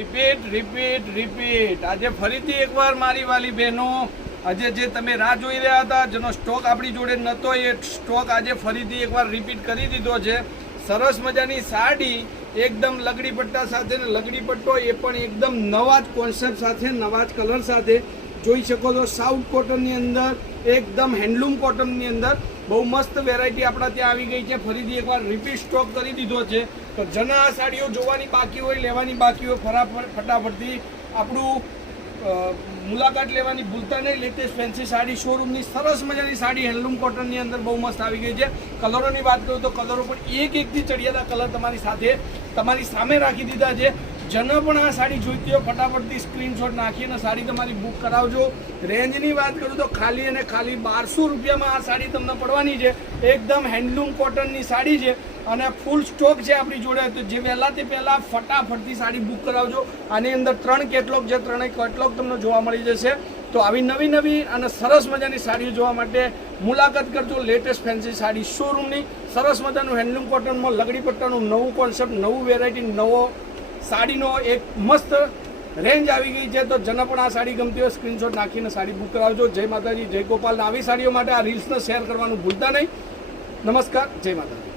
Repeat આજે ફરીથી એકવાર મારી વાલી બહેનો, આજે જે તમે રાહ જોઈ રહ્યા હતા, જેનો સ્ટોક આપણી જોડે નહોતો, એ સ્ટોક આજે ફરીથી એકવાર રિપીટ કરી દીધો છે. સરસ મજાની સાડી એકદમ લગડી પટ્ટા સાથે, ને લગડી પટ્ટો એ પણ એકદમ નવા જ કોન્સેપ્ટ સાથે, નવા જ કલર સાથે જોઈ શકો છો. સાઉથ કોટનની અંદર, એકદમ હેન્ડલૂમ કોટનની અંદર બહુ મસ્ત વેરાયટી આપણા ત્યાં આવી ગઈ છે. ફરીથી એકવાર રિપીટ સ્ટોક કરી દીધો છે. તો જેના આ સાડીઓ જોવાની બાકી હોય, લેવાની બાકી હોય, ફટાફટથી આપણું મુલાકાત લેવાની ભૂલતા નહીં. લેટેસ્ટ ફેન્સી સાડી શોરૂમની સરસ મજાની સાડી હેન્ડલૂમ કોટનની અંદર બહુ મસ્ત આવી ગઈ છે. કલરોની વાત કરું તો કલરો પણ એકથી ચડિયાતા કલર તમારી સાથે, તમારી સામે રાખી દીધા છે. જેને પણ આ સાડી જોઈતી હોય ફટાફટથી સ્ક્રીનશોટ નાખીને સાડી તમારી બુક કરાવજો. રેન્જની વાત કરું તો ખાલી અને ખાલી 1200 રૂપિયામાં આ સાડી તમને પડવાની છે. એકદમ હેન્ડલૂમ કોટનની સાડી છે અને ફૂલ સ્ટોક છે આપણી જોડે. તો જે વહેલાથી પહેલાં ફટાફટથી સાડી બુક કરાવજો. આની અંદર 3 કેટલોગ છે, 3 કેટલોગ તમને જોવા મળી જશે. તો આવી નવી અને સરસ મજાની સાડીઓ જોવા માટે મુલાકાત કરજો લેટેસ્ટ ફેન્સી સાડી શોરૂમની. સરસ મજાનું હેન્ડલૂમ કોટનમાં લગડી પટ્ટાનું નવું કોન્સેપ્ટ, નવું વેરાયટી, નવો સાડીનો એક મસ્ત રેન્જ આવી ગઈ છે. તો જેને પણ આ સાડી ગમતી હોય સ્ક્રીનશોટ નાખીને સાડી બુક કરાવજો. જય માતાજી, જય ગોપાલ. આવી સાડીઓ માટે આ રીલ્સને શેર કરવાનું ભૂલતા નહીં. નમસ્કાર, જય માતાજી.